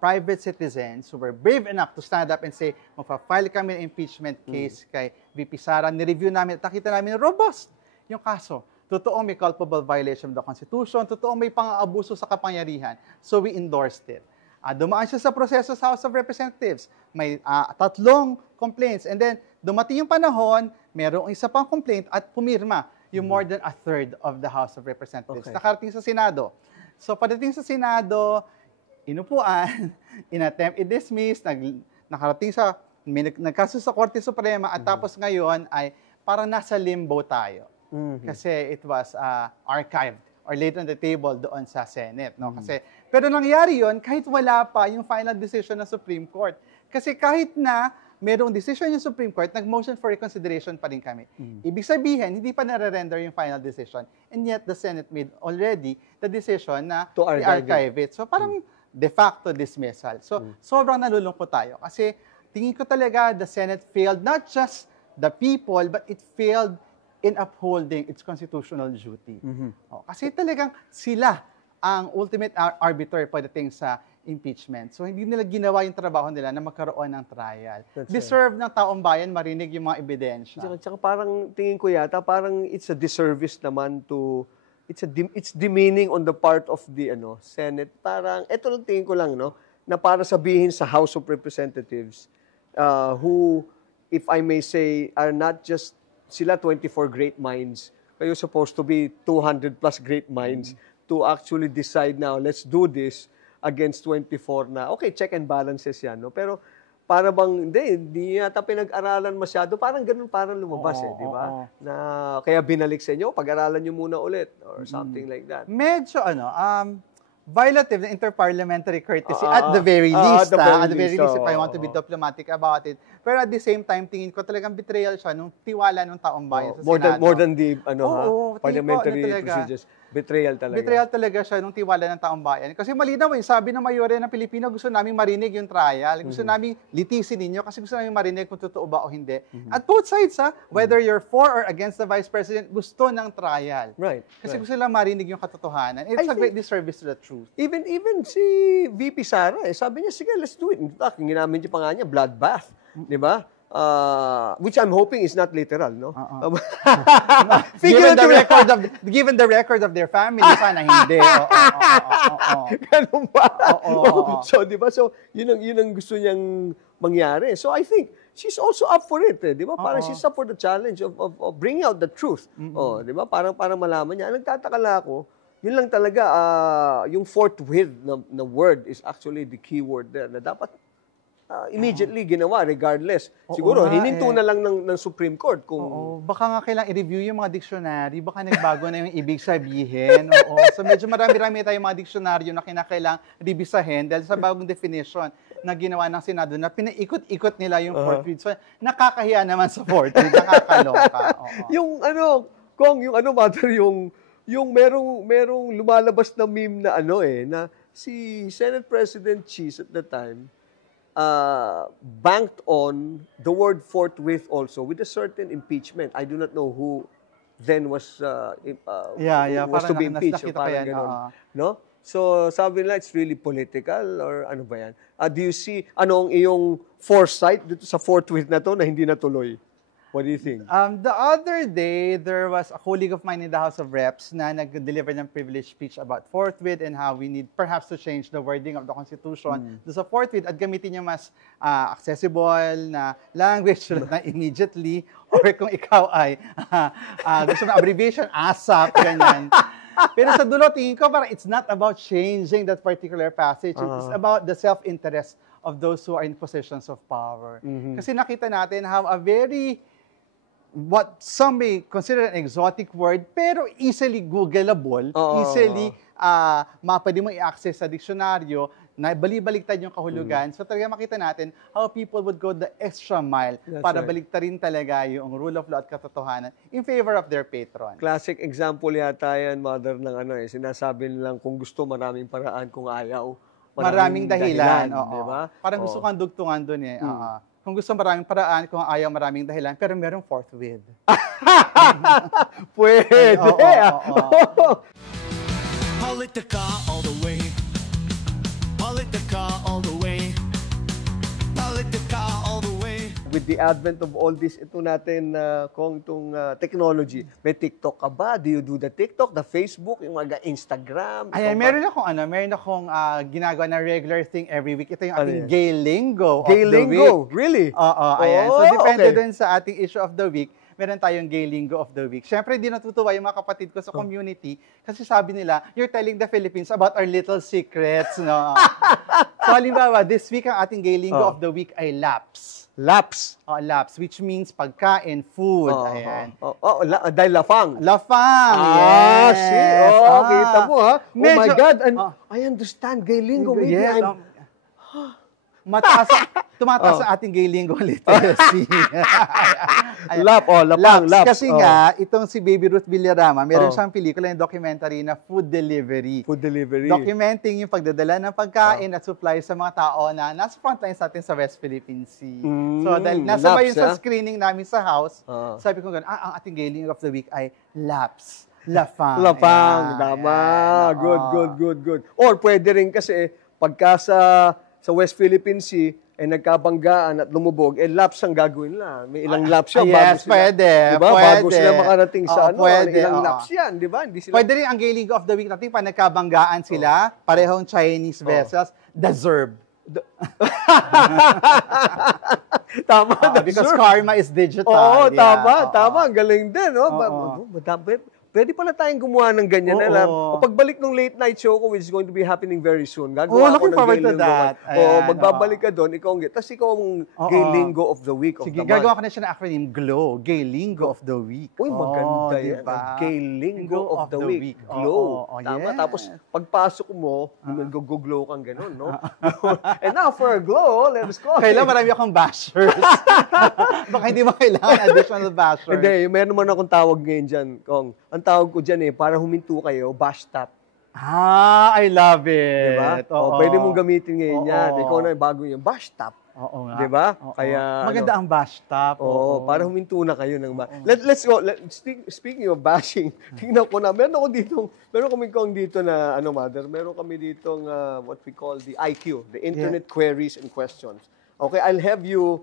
private citizens who were brave enough to stand up and say, magpa-file kami ng impeachment case kay VP Sara. Nireview namin at nakita namin robust yung kaso. totoong may culpable violation of the Constitution, totoong may pang-aabuso sa kapangyarihan. So we endorsed it. Dumaan siya sa proseso sa House of Representatives. May 3 complaints. And then, dumating yung panahon, merong isa pang complaint at pumirma yung more than 1/3 of the House of Representatives. Okay. Nakarating sa Senado. So, pagdating sa Senado, inupuan, inattempt i-dismiss, nakarating sa, nagkaso sa Korte Suprema, at tapos ngayon ay parang nasa limbo tayo. Kasi it was archived or laid on the table doon sa Senate. No? Kasi, pero nangyari yon kahit wala pa yung final decision ng Supreme Court. Kasi kahit na merong decision yung Supreme Court, nag-motion for reconsideration pa rin kami. Ibig sabihin, hindi pa nare-render yung final decision. And yet, the Senate made already the decision na To archive it. So, parang de facto dismissal. So, sobrang nalulungkot tayo. Kasi, tingin ko talaga, the Senate failed not just the people, but it failed in upholding its constitutional duty. Kasi talagang sila ang ultimate arbiter pagdating sa impeachment. So, hindi nila ginawa yung trabaho nila na magkaroon ng trial. Deserve ng taong bayan marinig yung mga ebidensya. Tsaka parang tingin ko yata, parang it's a disservice naman to, it's demeaning on the part of the Senate. Parang, eto lang tingin ko lang, no, na para sabihin sa House of Representatives, who, if I may say, are not just sila 24 great minds. Kayo supposed to be 200 plus great minds to actually decide now, let's do this against 24 na. Okay, check and balances yan. No? Pero para bang, hindi yata pinag-aralan masyado. Parang ganun, parang lumabas di ba? Na, kaya binalik sa inyo, pag-aralan nyo muna ulit or something like that. Medyo, violative ng interparliamentary courtesy at the very least. At the very least, if I want to be diplomatic about it. Pero at the same time, tingin ko talagang betrayal siya nung tiwala ng taong bayan sa Senado. More than the parliamentary procedures. Betrayal talaga. Betrayal talaga siya nung tiwala ng taong bayan. Kasi malinaw sabi ng mayore ng Pilipino, gusto naming marinig yung trial. Gusto naming litisin ninyo kasi gusto naming marinig kung totoo ba o hindi. At both sides, whether you're for or against the Vice President, gusto ng trial. Right. Kasi gusto lang marinig yung katotohanan. It's a great disservice to the truth. Even si VP Sara, sabi niya, sige, let's do it. In fact, ginamit niya pa nga niya, bloodbath. Di ba? Which I'm hoping is not literal, no? Given the record of their family, sana hindi. Ganun ba? So, di ba? So, yun ang gusto niyang mangyari. So, I think she's also up for it, di ba? Parang she's up for the challenge of bringing out the truth. Di ba? Parang malaman niya. Nagtataka lang ako, yun lang talaga, yung forthwith na word is actually the key word there na dapat immediately ginawa regardless. Siguro, hininto na lang ng Supreme Court kung... Baka nga kailang i-review yung mga dictionary, baka nagbago na yung ibig sabihin. So medyo marami-rami tayong mga dictionary na kinakailang revisahin dahil sa bagong definition na ginawa ng Senado na pinaikot-ikot nila yung forthwith. So nakakahiya naman sa forthwith, nakakaloka. Mother, yung merong lumalabas na meme na na si Senate President Cheese at the time banked on the word forthwith also with a certain impeachment. I do not know who then was to be impeached or parang ganun. No? So sabi nila it's really political or ano ba yan? Do you see anong iyong foresight dito sa forthwith na to na hindi natuloy? What do you think? The other day, there was a colleague of mine in the House of Reps na nag-deliver ng privilege speech about forthwith and how we need perhaps to change the wording of the Constitution do sa forthwith at gamitin niya mas accessible na language na immediately or kung ikaw ay gusto mo abbreviation, ASAP, ganyan. Pero sa dulo, tingin ko parang it's not about changing that particular passage. It's about the self-interest of those who are in positions of power. Kasi nakita natin how a very what some may consider an exotic word, pero easily Googleable, easily pwede mo i-access sa diksyonaryo, na balibaliktad yung kahulugan. So talaga makita natin how people would go the extra mile para baliktarin talaga yung rule of law at katotohanan in favor of their patron. Classic example yata yan, Mother, ng sinasabi nilang kung gusto maraming paraan, kung ayaw maraming dahilan. Diba? Parang gusto kang dugtungan dun Kung gusto maraming paraan, kung ayaw maraming dahilan, pero merong forthwith. Pwede. Politica all the way. Politica all the way. Politica all the way. with the advent of all this, ito natin, kung itong technology, may TikTok ka ba? Do you do the TikTok, the Facebook, yung mga Instagram? Ay, Ikaw ba? meron akong ginagawa na regular thing every week. Ito yung ating yan? Gay Lingo of Gay the week. Lingo? Really? Oo, ayan. So, Oh, depende okay. din sa ating issue of the week, meron tayong Gay Lingo of the week. Siyempre, di natutuwa yung mga kapatid ko sa community kasi sabi nila, you're telling the Philippines about our little secrets, no? So, halimbawa, this week ang ating Gay Lingo of the week ay laps. Laps. Laps, which means pagkain, food. Ayan. Dahil lafang. Lafang, yes. See? Kita mo, ha? Oh my Medyo- God. I understand. Gay Lingo. Maybe Yes, I'm... tumataas sa ating Gay Lingo literacy. Lapang, laps. Kasi nga, itong si Baby Ruth Villarama, meron siyang pelikula, yung documentary na Food Delivery. Food delivery. Documenting yung pagdadala ng pagkain at supply sa mga tao na nasa frontlines natin sa West Philippine Sea. So, dahil nasa ba yun sa screening namin sa house, sabi ko gano'n, ang ating Gay Lingo of the week ay laps. Lafang. Lafang. Ayan, Tama. ayan. Good. Or pwede rin kasi, pagka sa West Philippine Sea, nagkabanggaan at lumubog, laps ang gagawin na. May ilang laps yan. Yes, pwede. Diba? Bago Pwede. sila makarating sa Pwede, ilang laps yan. Diba? Hindi sila... Pwede rin ang Gay Lingo of the week natin, pa nagkabanggaan sila, parehong Chinese vessels, deserve. Tama. Because karma is digital. Oo, Yeah. tama. Ang galing din. No? Oo. Pwede pala tayong gumawa ng ganyan. Oo. O pagbalik ng late night show ko, which is going to be happening very soon, Oh, gagawa ako looking ng forward Gay to Lingo. that. Oo, Ayan, magbabalik ka doon, ikaw ang tapos ikaw ang Gay Lingo of the week of Sige, the month. gagawa ko na siya ng acronym GLOW, Gay Lingo of the Week. Uy, maganda yan. diba? Gay Lingo of the week. Glow. Tama. yes. Tapos, pagpasok mo, nag-glow kang gano'n, no? And now, for a glow, let's go. Kailan marami akong bashers. Baka hindi mo kailangan additional bashers. Hindi, meron naman akong tawag ngayon dyan, Kong. Ang tawag ko dyan para huminto kayo, bash top. I love it. Diba? Oo. Pwede mong gamitin ngayon yan. Oo. Ikaw na bago yung bash top. Oo nga. Diba? Oo. Kaya, maganda ang bash top. para huminto na kayo ng Let's go. Speaking of bashing, tingnan ko na. Meron kami dito na, mother, meron kami ditong what we call the IQ, the Internet Queries and Questions. Okay, I'll have you,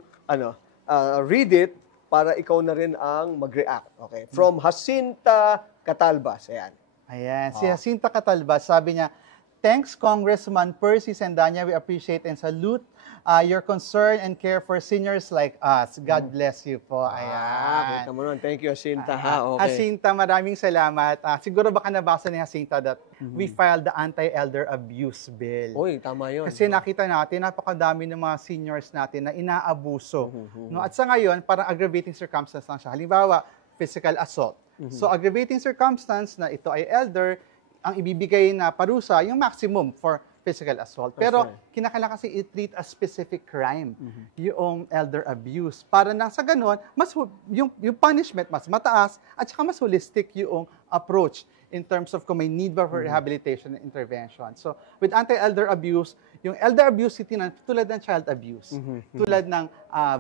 read it para ikaw na rin ang mag-react. Okay? From Jacinta Catalbas. Ayan. Si Jacinta Catalbas, sabi niya, thanks Congressman Percy Sendanya. We appreciate and salute your concern and care for seniors like us. God bless you po. Ayan. Kita mo nun. Thank you, Jacinta. Okay. Jacinta, maraming salamat. Siguro baka nabasa ni Jacinta that we filed the anti-elder abuse bill. Uy, tama yun. Kasi nakita natin, napakadami ng mga seniors natin na inaabuso. No? At sa ngayon, parang aggravating circumstance lang siya. Halimbawa, physical assault. So, aggravating circumstance na ito ay elder, ang ibibigay na parusa, yung maximum for physical assault. Pero, kinakailangan kasi i-treat as specific crime, yung elder abuse. Para na sa ganun, yung punishment mas mataas at saka mas holistic yung approach in terms of kung may need ba for rehabilitation and intervention. So, with anti-elder abuse, yung elder abuse, tulad ng child abuse, tulad ng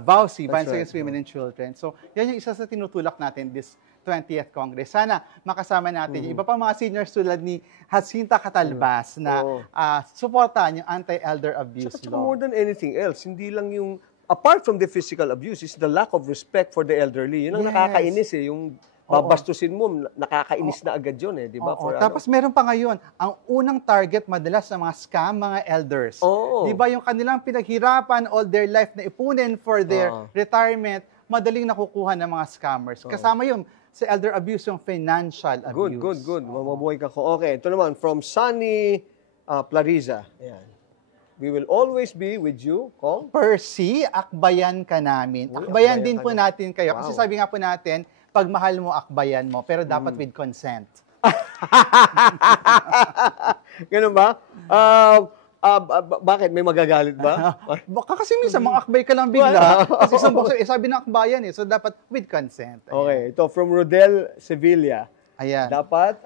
VAUSI, Violence Against Women and Children. So, yan yung isa sa tinutulak natin this 20th Congress. Sana makasama natin yung iba pa mga seniors tulad ni Jacinta Catalbas na suportahan yung anti-elder abuse Saka law. more than anything else, hindi lang yung, apart from the physical abuse, is the lack of respect for the elderly. Yun ang nakakainis yung babastusin mo, nakakainis na agad yun di ba? Tapos meron pa ngayon, ang unang target madalas ng mga scam, mga elders. Di ba yung kanilang pinaghirapan all their life na ipunin for their retirement, madaling nakukuha ng mga scammers. Kasama yun, sa elder abuse, yung financial abuse. Good. Mamabuhay ka ko. Okay, ito naman, from Sunny Plariza. Ayan. We will always be with you, Kong. Percy, akbayan ka namin. Uy, Akbayan akbayan din ka po na. natin kayo. Kasi Wow. sabi nga po natin, pag mahal mo, akbayan mo. Pero dapat with consent. Ganun ba? Bakit? May magagalit ba? Baka kasi minsan, mga akbay ka lang bigla. Kasi sabi ng akbayan So dapat with consent. Ayan. Okay, ito from Rodel Sevilla. Ayan. Dapat?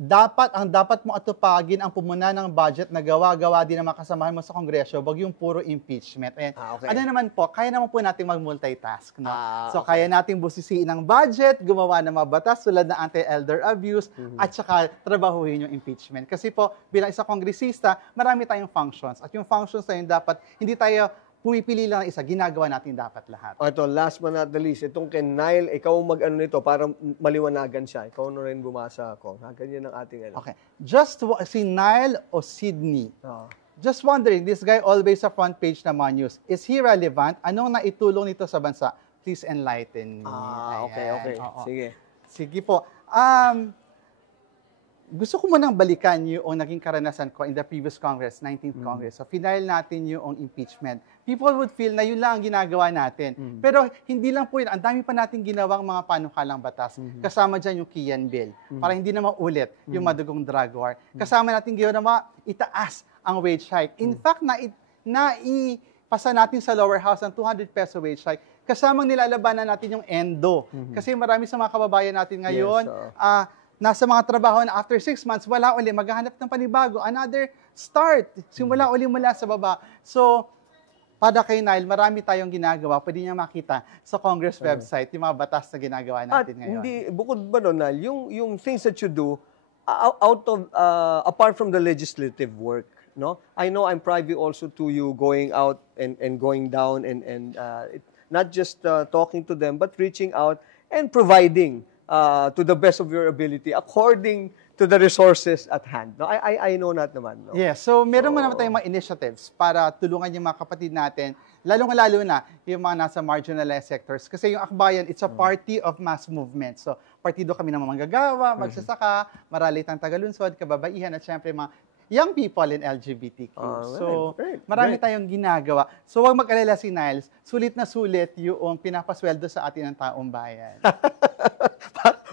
Dapat mo atupagin ang pumuna ng budget na gawa-gawa din ng mga kasamahan mo sa Kongreso, wag yung puro impeachment. Ayan. Okay. Ano naman po, kaya naman po natin mag-multitask. No? So, Okay. kaya nating busisiin ang budget, gumawa ng mga batas tulad ng anti-elder abuse, at saka trabahuhin yung impeachment. Kasi po, bilang isang kongresista, marami tayong functions. At yung functions na yun dapat, hindi tayo pumipili lang ng isa, ginagawa natin dapat lahat. Ito, last but not the least, itong kay Nile, ikaw mag-ano nito para maliwanagan siya. Ikaw na rin bumasa ako. Ganyan ang ating ano. Okay. Si Nile o Sydney? Ah. Just wondering, this guy always sa front page naman news. Is he relevant? Anong naitulong nito sa bansa? Please enlighten me. Okay. Oo. Sige. Sige po. Gusto ko munang balikan yung naging karanasan ko in the previous Congress, 19th Congress. So, final natin yung impeachment. People would feel na yun lang ang ginagawa natin. Pero hindi lang po yun. Ang dami pa natin ginawang mga panukalang batas. Kasama dyan yung Kian Bill. Para hindi na maulit yung madugong drug war. Kasama natin ginawa na itaas ang wage hike. In fact, naipasa natin sa lower house ang 200 peso wage hike. Kasamang nilalabanan natin yung ENDO. Kasi marami sa mga kababayan natin ngayon, nasa mga trabaho na after 6 months, wala uli, maghahanap ng panibago. Another start. Simula uli mula sa baba. So, para kay Nile, marami tayong ginagawa. Pwede niya makita sa Congress website yung mga batas na ginagawa natin ngayon. Hindi, bukod ba doon, Nile, yung things that you do, apart from the legislative work, no? I know I'm privy also to you going out and going down and not just talking to them, but reaching out and providing to the best of your ability according to the resources at hand. No, I know that naman. No? Yes, so meron naman tayong mga initiatives para tulungan yung mga kapatid natin, lalo na yung mga nasa marginalized sectors. Kasi yung Akbayan, it's a party of mass movement. So, partido kami ng mga manggagawa, magsasaka, maralitang tagalunsod, kababaihan, at syempre mga young people in LGBTQ. So, marami tayong ginagawa. So, huwag mag-alala si Niles, sulit na sulit yung pinapasweldo sa atin ng taong bayan.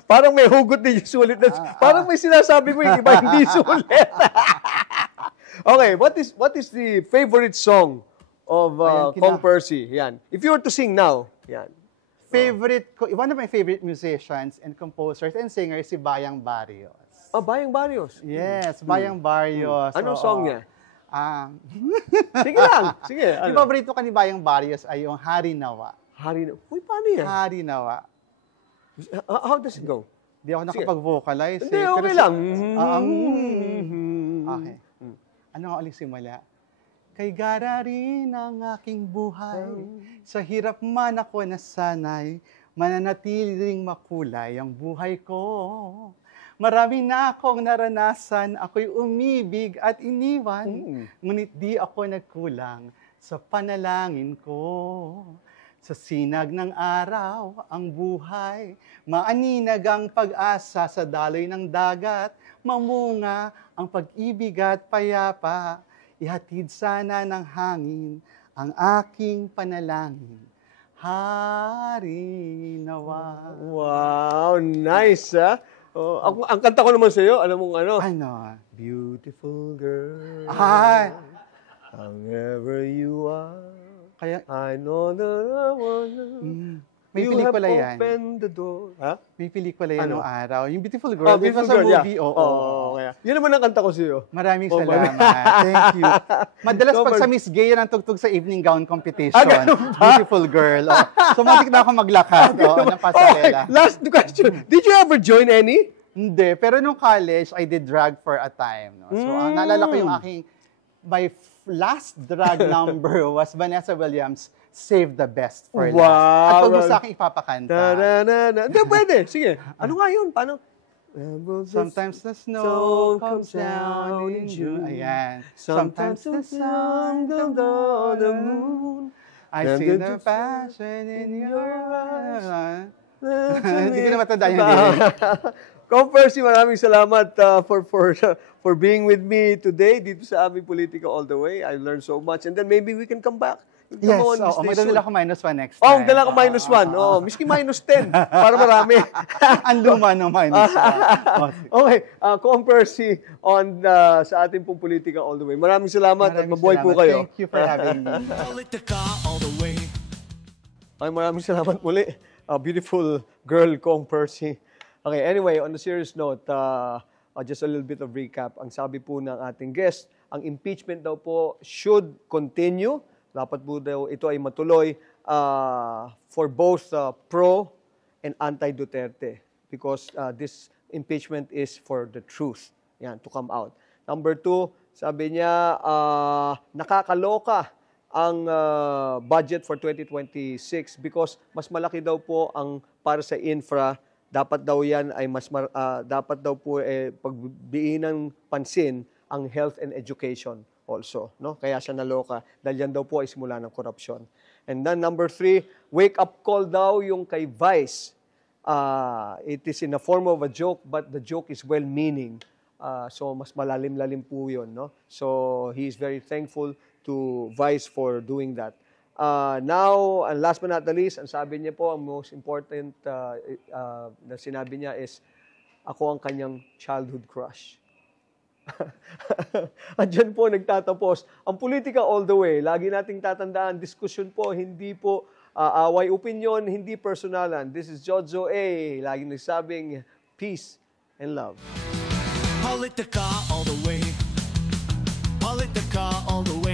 Parang may hugot din yung sulit na. Parang may sinasabi mo yung iba hindi sulit. Okay, what is the favorite song of Kong Percy? Yan. If you were to sing now, yan. One of my favorite musicians and composers and singers si Bayang Barrios. Bayang Barrios. Yes, Bayang Barrios. Anong song niya? Sige lang. Sige. Yung paborito ka ni Bayang Barrios ay yung Hari Nawa. Uy, paano yan? Hari Nawa. How does it go? Di ako nakapag-vocalize. Hindi, okay lang. Okay. Ano nga ulit simula? Kay gararin ang aking buhay, sa hirap man ako nasanay, mananatiling makulay ang buhay ko. Marami na akong naranasan, ako'y umibig at iniwan, ngunit di ako nagkulang sa panalangin ko. Sa sinag ng araw, ang buhay, maaninag ang pag-asa sa daloy ng dagat, mamunga ang pag-ibig at payapa, ihatid sana ng hangin ang aking panalangin. Hari Nawa. Wow, nice, ha? Ang kanta ko naman sa'yo, alam mong ano? Ano? Beautiful girl, Ay! however you are, Kaya, I know that I wanna. may You pelikula have yan. opened the door. Ha? May pelikula yan Ano? noong araw. Yung Beautiful Girl. Beautiful it was a Girl, movie, yeah. oo. Kaya. Yun naman ang kanta ko sa'yo. Maraming Oh, salamat. Thank you. Madalas pag sa Miss Gay, yan ang tugtog sa evening gown competition. Ganun ba? Beautiful Girl. Oh. So, matik na ako maglakad. Ng pasarela. Okay, last question. Did you ever join any? Hindi. Pero nung college, I did drag for a time. No? So, naalala ko yung aking, my last drag number was Vanessa Williams' Save the Best for Last. At huwag mo sa akin ipapakanta. Hindi, pwede. Sige. Ano nga yun? Paano? Sometimes the snow comes down in June. Ayan. Sometimes the sun comes down the moon. I see the passion in your eyes. Hindi ko na matandaan yung lyric. Kong Percy, maraming salamat for being with me today dito sa aming Politika All the Way. I learned so much. And then maybe we can come back. Yes, magdadala ko -1 next time. Dala ko -1. Miski -10 para marami. Ang luma ng -1. Okay, Kong Percy sa ating pong Politika All the Way. Maraming salamat at mabuhay po kayo. Thank you for having me. Politica all the way. Ay, maraming salamat muli. Beautiful girl, Kong Percy. Okay, anyway, on a serious note, just a little bit of recap. Ang sabi po ng ating guest, ang impeachment daw po should continue. Dapat po daw ito ay matuloy for both pro and anti-Duterte because this impeachment is for the truth to come out. Number 2, sabi niya, nakakaloka ang budget for 2026 because mas malaki daw po ang para sa infra. Dapat daw yan ay dapat daw po pagbiin ng pansin ang health and education also, no? Kaya siya naloka dahil yan daw po ay simula ng korupsyon. And then number 3, wake up call daw yung kay Vice. It is in a form of a joke but the joke is well-meaning. So mas malalim-lalim po yun, no? So he is very thankful to Vice for doing that. Now, and last but not the least, ang sabi niya po, ang most important na sinabi niya is, ako ang kanyang childhood crush. At dyan po nagtatapos. Ang politika all the way, lagi nating tatandaan, diskusyon po, hindi po away opinion, hindi personalan. This is Jojo A. Lagi nagsabing, peace and love. Politica all the way. Politica all the way.